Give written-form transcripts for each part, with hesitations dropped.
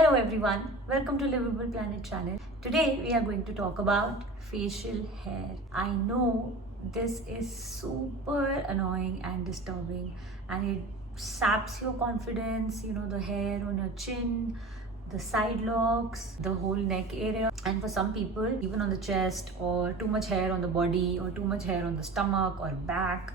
Hello everyone, welcome to Livable Planet channel. Today we are going to talk about facial hair. I know this is super annoying and disturbing and it saps your confidence, the hair on your chin, the side locks, the whole neck area, and for some people even on the chest, or too much hair on the body, or too much hair on the stomach or back.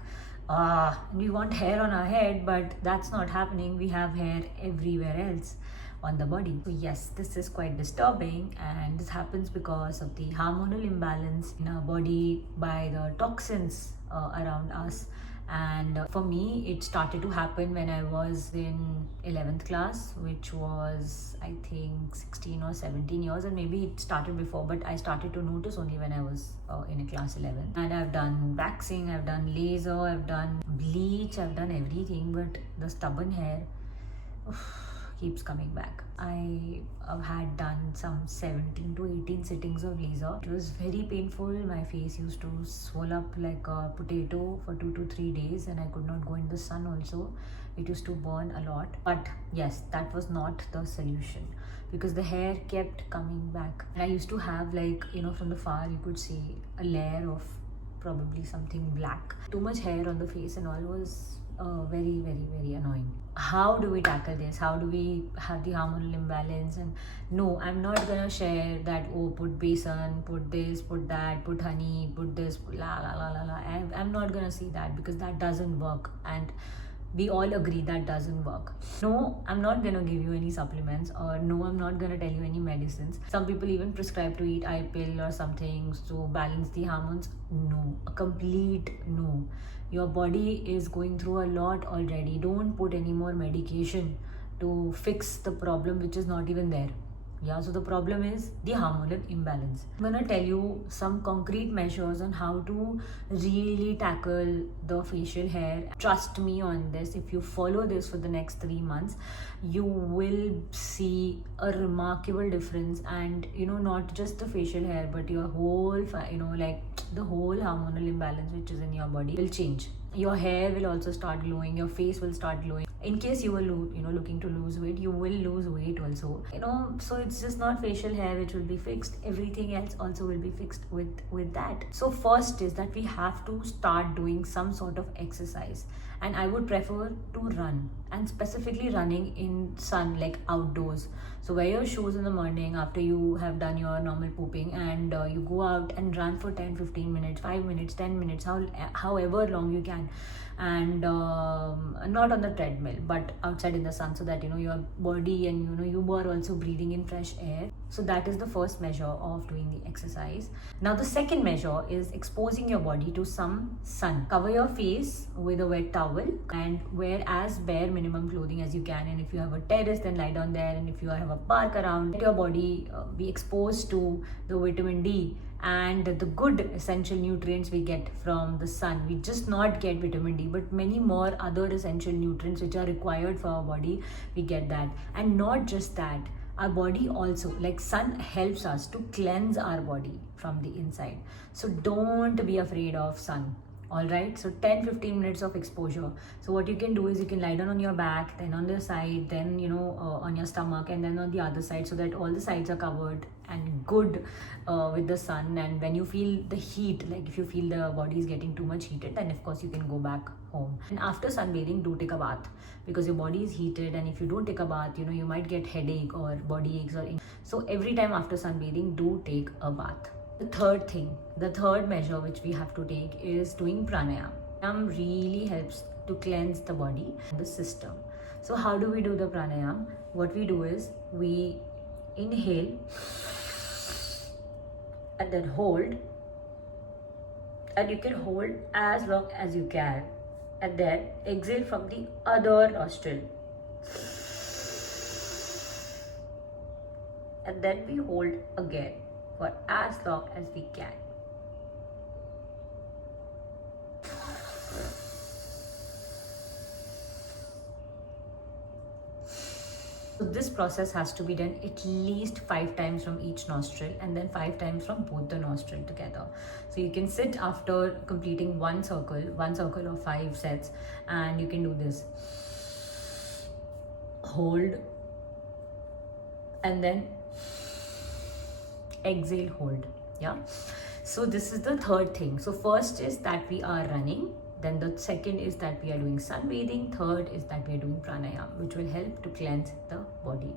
We want hair on our head, but that's not happening. We have hair everywhere else on the body. So yes, this is quite disturbing, and this happens because of the hormonal imbalance in our body by the toxins around us. And for me, it started to happen when I was in 11th class, which was I think 16 or 17 years, and maybe it started before, but I started to notice only when I was in a class 11. And I've done waxing, I've done laser, I've done bleach, I've done everything, but the stubborn hair keeps coming back. I had done some 17 to 18 sittings of laser. It was very painful. My face used to swell up like a potato for 2 to 3 days, and I could not go in the sun also. It used to burn a lot. But yes, that was not the solution, because the hair kept coming back. And I used to have, from the far you could see a layer of probably something black. Too much hair on the face and all was very, very, very annoying. How do we tackle this? How do we have the hormonal imbalance? And no, I'm not gonna share that, oh, put besan, put this, put that, put honey, put this, la la la la la. I'm not gonna see that, because that doesn't work, and we all agree that doesn't work. No, I'm not gonna give you any supplements, or no, I'm not gonna tell you any medicines. Some people even prescribe to eat eye pill or something to balance the hormones. No, a complete no. Your body is going through a lot already. Don't put any more medication to fix the problem which is not even there. Yeah, so the problem is the hormonal imbalance. I'm gonna tell you some concrete measures on how to really tackle the facial hair. Trust me on this. If you follow this for the next 3 months, you will see a remarkable difference. And not just the facial hair, but your whole, the whole hormonal imbalance which is in your body will change. Your hair will also start glowing. Your face will start glowing. In case you were looking to lose weight, you will lose weight also. So it's just not facial hair which will be fixed. Everything else also will be fixed with that. So first is that we have to start doing some sort of exercise, and I would prefer to run, and specifically running in sun, like outdoors. So wear your shoes in the morning after you have done your normal pooping, and you go out and run for 10-15 minutes, 5 minutes, 10 minutes, however long you can. And not on the treadmill, but outside in the sun, so that your body and you are also breathing in fresh air. So that is the first measure of doing the exercise. Now the second measure is exposing your body to some sun. Cover your face with a wet towel and wear as bare minimum clothing as you can. And if you have a terrace, then lie down there. And if you have a park around, let your body be exposed to the vitamin D and the good essential nutrients we get from the sun. We just not get vitamin D, but many more other essential nutrients which are required for our body. We get that. And not just that, our body also, like sun helps us to cleanse our body from the inside. So don't be afraid of sun. Alright, so 10-15 minutes of exposure. So what you can do is you can lie down on your back, then on the side, then on your stomach, and then on the other side, so that all the sides are covered and good with the sun. And when you feel the heat, like if you feel the body is getting too much heated, then of course you can go back home. And after sunbathing, do take a bath, because your body is heated, and if you don't take a bath, you might get headache or body aches so every time after sunbathing, do take a bath. The third measure which we have to take is doing pranayama. Pranayama really helps to cleanse the body and the system. So how do we do the pranayama? What we do is we inhale and then hold, and you can hold as long as you can, and then exhale from the other nostril, and then we hold again for as long as we can. So this process has to be done at least 5 times from each nostril, and then 5 times from both the nostril together. So you can sit after completing one circle of 5 sets, and you can do this. Hold, and then exhale, hold. Yeah. So this is the third thing. So first is that we are running. Then the second is that we are doing sunbathing. Third is that we are doing pranayama, which will help to cleanse the body.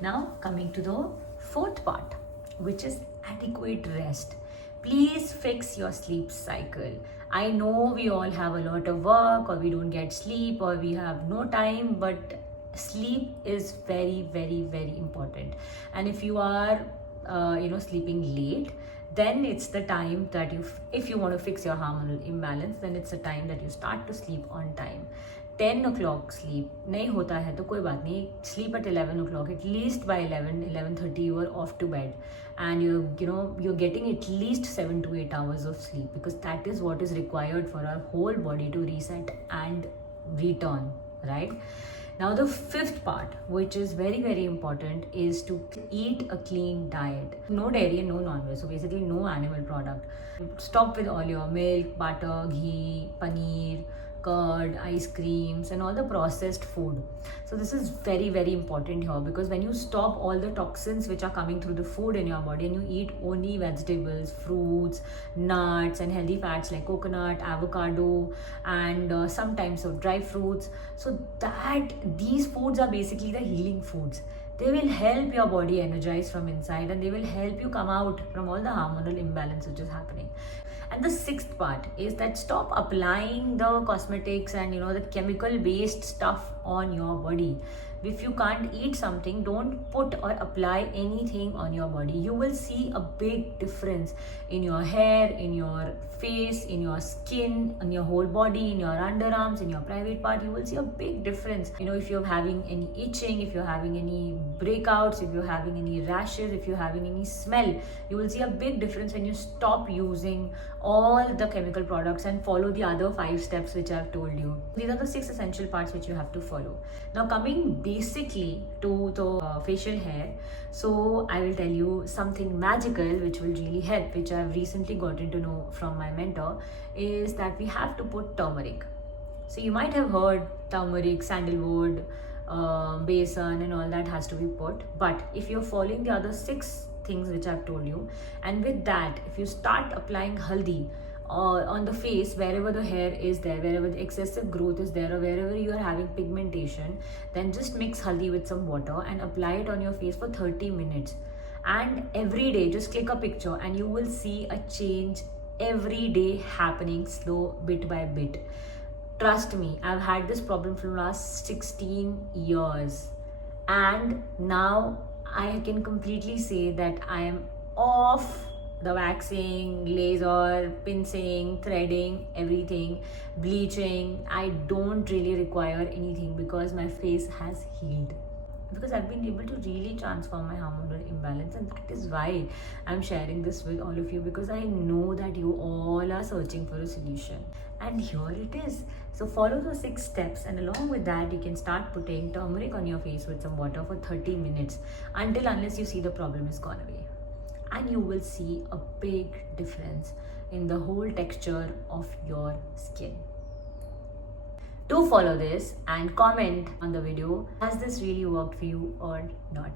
Now coming to the fourth part, which is adequate rest. Please fix your sleep cycle. I know we all have a lot of work, or we don't get sleep, or we have no time, but sleep is very, very, very important. And if you are sleeping late, then it's the time that if you want to fix your hormonal imbalance, then it's the time that you start to sleep on time. 10 o'clock sleep नहीं होता है तो कोई बात नहीं, sleep at 11 o'clock, at least by 11:30 you are off to bed, and you're getting at least 7 to 8 hours of sleep, because that is what is required for our whole body to reset and return, right? Now the fifth part, which is very, very important, is to eat a clean diet. No dairy and no non-veg, so basically no animal product. Stop with all your milk, butter, ghee, paneer, curd, ice creams, and all the processed food. So this is very, very important here, because when you stop all the toxins which are coming through the food in your body, and you eat only vegetables, fruits, nuts, and healthy fats like coconut, avocado, and sometimes of dry fruits, so that these foods are basically the healing foods. They will help your body energize from inside, and they will help you come out from all the hormonal imbalance which is happening. And the sixth part is that stop applying the cosmetics and the chemical based stuff on your body. If you can't eat something, don't put or apply anything on your body. You will see a big difference in your hair, in your face, in your skin, in your whole body, in your underarms, in your private part. You will see a big difference. If you're having any itching, if you're having any breakouts, if you're having any rashes, if you're having any smell, you will see a big difference when you stop using all the chemical products and follow the other 5 steps which I've told you. These are the 6 essential parts which you have to follow. Now coming basically to the facial hair, so I will tell you something magical which will really help, which I've recently gotten to know from my mentor, is that we have to put turmeric. So you might have heard turmeric, sandalwood, besan, and all that has to be put, but if you're following the other 6 things which I've told you, and with that if you start applying haldi on the face, wherever the hair is there, wherever the excessive growth is there, or wherever you are having pigmentation, then just mix haldi with some water and apply it on your face for 30 minutes. And every day just click a picture, and you will see a change every day happening, slow, bit by bit. Trust me, I've had this problem for the last 16 years, and now I can completely say that I am off the waxing, laser, pincing, threading, everything, bleaching. I don't really require anything, because my face has healed, because I've been able to really transform my hormonal imbalance, and that is why I'm sharing this with all of you, because I know that you all are searching for a solution, and here it is. So follow the 6 steps, and along with that you can start putting turmeric on your face with some water for 30 minutes unless you see the problem is gone away, and you will see a big difference in the whole texture of your skin. Do follow this and comment on the video. Has this really worked for you or not?